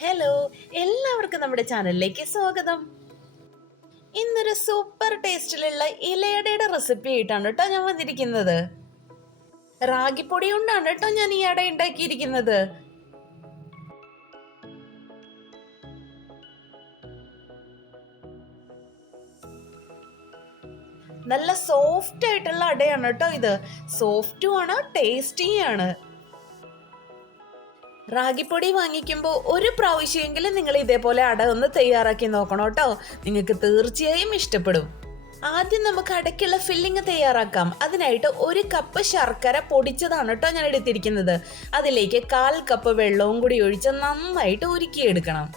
Hello എല്ലാവർക്കും നമ്മുടെ ചാനലിലേക്ക് സ്വാഗതം. ഇന്നൊരു സൂപ്പർ ടേസ്റ്റിലുള്ള ഇലയടയുടെ റെസിപ്പി ആയിട്ടാണ് കേട്ടോ ഞാൻ വന്നിരിക്കുന്നത്. റാഗിപ്പൊടി കൊണ്ടാണ് കേട്ടോ ഞാൻ ഈ അട ഉണ്ടാക്കിയിരിക്കുന്നത്. നല്ല സോഫ്റ്റ് ആയിട്ടുള്ള അടയാണ് കേട്ടോ ഇത്. സോഫ്റ്റും ആണ് ടേസ്റ്റിയും ആണ്. റാഗിപ്പൊടി വാങ്ങിക്കുമ്പോൾ ഒരു പ്രാവശ്യമെങ്കിലും നിങ്ങൾ ഇതേപോലെ അട ഒന്ന് തയ്യാറാക്കി നോക്കണം കേട്ടോ. നിങ്ങൾക്ക് തീർച്ചയായും ഇഷ്ടപ്പെടും. ആദ്യം നമുക്ക് അടയ്ക്കുള്ള ഫില്ലിംഗ് തയ്യാറാക്കാം. അതിനായിട്ട് ഒരു കപ്പ് ശർക്കര പൊടിച്ചതാണ് കേട്ടോ ഞാൻ എടുത്തിരിക്കുന്നത്. അതിലേക്ക് കാൽ കപ്പ് വെള്ളവും കൂടി ഒഴിച്ച് നന്നായിട്ട് ഉരുക്കിയെടുക്കണം.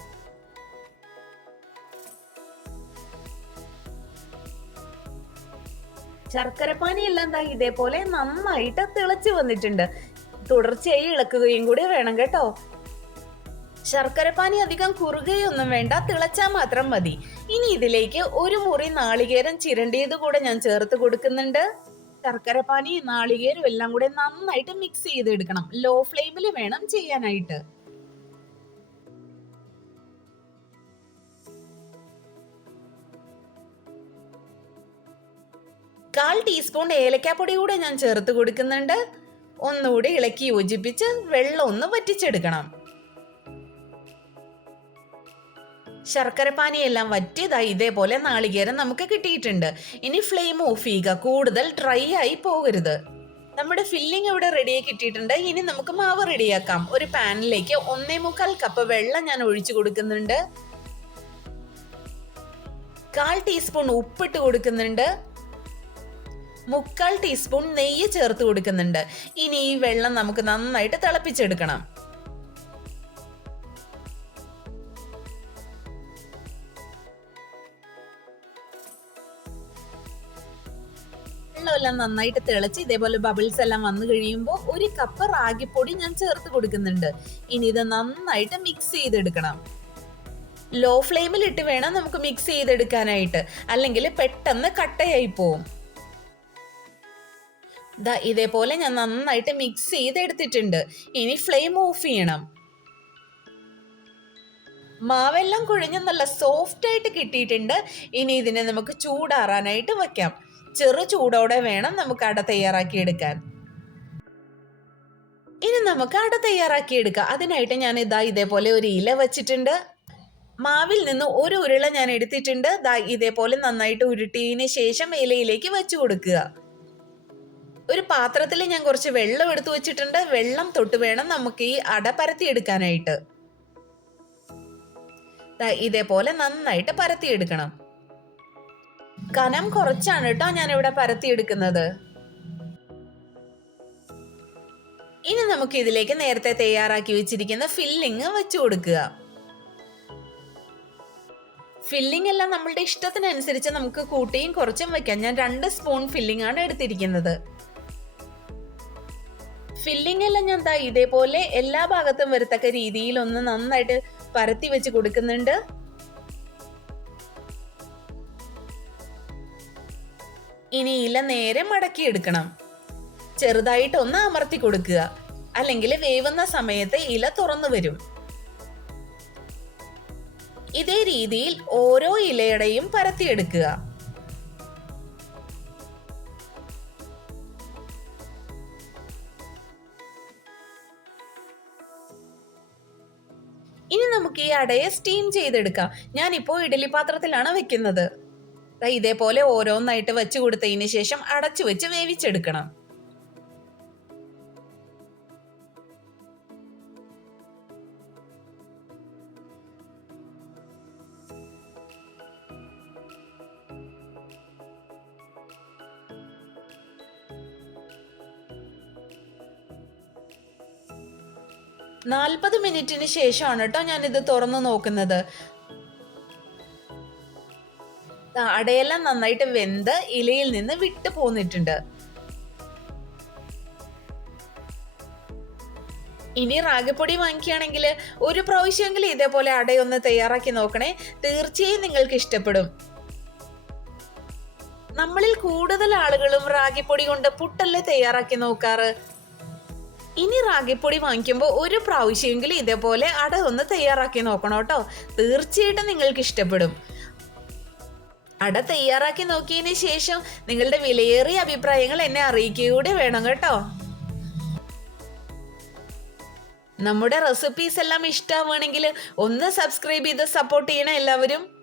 ശർക്കരപ്പാനി എല്ലാം ദാ ഇതേപോലെ നന്നായിട്ട് തിളച്ചു വന്നിട്ടുണ്ട്. തുടർച്ചയായി ഇളക്കുകയും കൂടി വേണം കേട്ടോ. ശർക്കരപ്പാനി അധികം കുറുകയൊന്നും വേണ്ട തിളച്ചാൽ മാത്രം മതി. ഇനി ഇതിലേക്ക് ഒരു മുറി നാളികേരം ചിരണ്ടിയത് കൂടെ ഞാൻ ചേർത്ത് കൊടുക്കുന്നുണ്ട്. ശർക്കരപ്പാനി നാളികേരം എല്ലാം കൂടെ നന്നായിട്ട് മിക്സ് ചെയ്തെടുക്കണം. ലോ ഫ്ലെയിമിൽ വേണം ചെയ്യാനായിട്ട്. കാൽ ടീസ്പൂൺ ഏലക്കാപ്പൊടി കൂടെ ഞാൻ ചേർത്ത് കൊടുക്കുന്നുണ്ട്. ഒന്നുകൂടി ഇളക്കി യോജിപ്പിച്ച് വെള്ളം ഒന്ന് വറ്റിച്ചെടുക്കണം. ശർക്കര പാനിയെല്ലാം വറ്റിയതായി ഇതേപോലെ നാളികേരം നമുക്ക് കിട്ടിയിട്ടുണ്ട്. ഇനി ഫ്ലെയിം ഓഫ് ചെയ്യുക. കൂടുതൽ ഡ്രൈ ആയി പോകരുത്. നമ്മുടെ ഫില്ലിംഗ് ഇവിടെ റെഡിയായി കിട്ടിയിട്ടുണ്ട്. ഇനി നമുക്ക് മാവ് റെഡിയാക്കാം ഒരു പാനിലേക്ക് ഒന്നേ മുക്കാൽ കപ്പ് വെള്ളം ഞാൻ ഒഴിച്ചു കൊടുക്കുന്നുണ്ട്. കാൽ ടീസ്പൂൺ ഉപ്പിട്ട് കൊടുക്കുന്നുണ്ട്. മുക്കാൽ ടീസ്പൂൺ നെയ്യ് ചേർത്ത് കൊടുക്കുന്നുണ്ട്. ഇനി ഈ വെള്ളം നമുക്ക് നന്നായിട്ട് തിളപ്പിച്ചെടുക്കണം. വെള്ളമെല്ലാം നന്നായിട്ട് തിളച്ച് ഇതേപോലെ ബബിൾസ് എല്ലാം വന്നു കഴിയുമ്പോൾ ഒരു കപ്പ് റാഗിപ്പൊടി ഞാൻ ചേർത്ത് കൊടുക്കുന്നുണ്ട്. ഇനി ഇത് നന്നായിട്ട് മിക്സ് ചെയ്തെടുക്കണം. ലോ ഫ്ലെയിമിൽ ഇട്ട് വേണം നമുക്ക് മിക്സ് ചെയ്തെടുക്കാനായിട്ട്. അല്ലെങ്കിൽ പെട്ടെന്ന് കട്ടയായി പോവും. ദാ ഇതേപോലെ ഞാൻ നന്നായിട്ട് മിക്സ് ചെയ്തെടുത്തിട്ടുണ്ട്. ഇനി ഫ്ലെയിം ഓഫ് ചെയ്യണം. മാവെല്ലാം കുഴഞ്ഞ് നല്ല സോഫ്റ്റ് ആയിട്ട് കിട്ടിയിട്ടുണ്ട്. ഇനി ഇതിനെ നമുക്ക് ചൂടാറാനായിട്ട് വെക്കാം. ചെറു ചൂടോടെ വേണം നമുക്ക് അട തയ്യാറാക്കി എടുക്കാൻ. ഇനി നമുക്ക് അട തയ്യാറാക്കി എടുക്കാം. അതിനായിട്ട് ഞാൻ ഇതാ ഇതേപോലെ ഒരു ഇല വെച്ചിട്ടുണ്ട്. മാവിൽ നിന്ന് ഒരു ഉരുള ഞാൻ എടുത്തിട്ടുണ്ട്. ദാ ഇതേപോലെ നന്നായിട്ട് ഉരുട്ടിയതിന് ശേഷം ഇലയിലേക്ക് വെച്ചു കൊടുക്കുക. ഒരു പാത്രത്തിൽ ഞാൻ കുറച്ച് വെള്ളം എടുത്തു വെച്ചിട്ടുണ്ട്. വെള്ളം തൊട്ട് വേണം നമുക്ക് ഈ അട പരത്തി എടുക്കാനായിട്ട്. ഇതേപോലെ നന്നായിട്ട് പരത്തി എടുക്കണം. കനം കുറച്ചാണ് കേട്ടോ ഞാൻ ഇവിടെ പരത്തി എടുക്കുന്നത്. ഇനി നമുക്ക് ഇതിലേക്ക് നേരത്തെ തയ്യാറാക്കി വെച്ചിരിക്കുന്ന ഫില്ലിങ് വെച്ചു കൊടുക്കുക. ഫില്ലിംഗ് എല്ലാം നമ്മളുടെ ഇഷ്ടത്തിനനുസരിച്ച് നമുക്ക് കൂട്ടിയും കുറച്ചും വെക്കാം. ഞാൻ രണ്ട് സ്പൂൺ ഫില്ലിംഗ് ആണ് എടുത്തിരിക്കുന്നത്. ഫില്ലിംഗ് എല്ലാം ഞാൻ ദാ ഇതേപോലെ എല്ലാ ഭാഗത്തും വരത്തക്ക രീതിയിൽ ഒന്ന് നന്നായിട്ട് പരത്തി വെച്ച് കൊടുക്കുന്നുണ്ട്. ഇനി ഇല നേരെ മടക്കി എടുക്കണം. ചെറുതായിട്ട് ഒന്ന് അമർത്തി കൊടുക്കുക. അല്ലെങ്കിൽ വേവുന്ന സമയത്ത് ഇല തുറന്നു വരും. ഇതേ രീതിയിൽ ഓരോ ഇലയുടെയും പരത്തിയെടുക്കുക ഇനി നമുക്ക് ഈ അടയെ സ്റ്റീം ചെയ്തെടുക്കാം. ഞാനിപ്പോൾ ഇഡലി പാത്രത്തിലാണ് വെക്കുന്നത്. ഇതേപോലെ ഓരോന്നായിട്ട് വെച്ച് കൊടുത്തതിന് ശേഷം അടച്ചു വെച്ച് വേവിച്ചെടുക്കണം. നാൽപ്പത് മിനിറ്റിന് ശേഷമാണ് കേട്ടോ ഞാനിത് തുറന്നു നോക്കുന്നത്. അടയെല്ലാം നന്നായിട്ട് വെന്ത് ഇലയിൽ നിന്ന് വിട്ടു പോന്നിട്ടുണ്ട്. ഇനി റാഗിപ്പൊടി വാങ്ങിക്കുകയാണെങ്കിൽ ഒരു പ്രാവശ്യമെങ്കിലും ഇതേപോലെ അടയൊന്ന് തയ്യാറാക്കി നോക്കണേ. തീർച്ചയായും നിങ്ങൾക്ക് ഇഷ്ടപ്പെടും. നമ്മളിൽ കൂടുതൽ ആളുകളും റാഗിപ്പൊടി കൊണ്ട് പുട്ടല്ലേ തയ്യാറാക്കി നോക്കാറ്? ഇനി റാഗിപ്പൊടി വാങ്ങിക്കുമ്പോൾ ഒരു പ്രാവശ്യമെങ്കിലും ഇതേപോലെ അട ഒന്ന് തയ്യാറാക്കി നോക്കണം കേട്ടോ. തീർച്ചയായിട്ടും നിങ്ങൾക്ക് ഇഷ്ടപ്പെടും. അട തയ്യാറാക്കി നോക്കിയതിന് ശേഷം നിങ്ങളുടെ വിലയേറിയ അഭിപ്രായങ്ങൾ എന്നെ അറിയിക്കുകയൂടെ വേണം കേട്ടോ. നമ്മുടെ റെസിപ്പീസ് എല്ലാം ഇഷ്ടമാവുകയാണെങ്കിൽ ഒന്ന് സബ്സ്ക്രൈബ് ചെയ്ത് സപ്പോർട്ട് ചെയ്യണം എല്ലാവരും.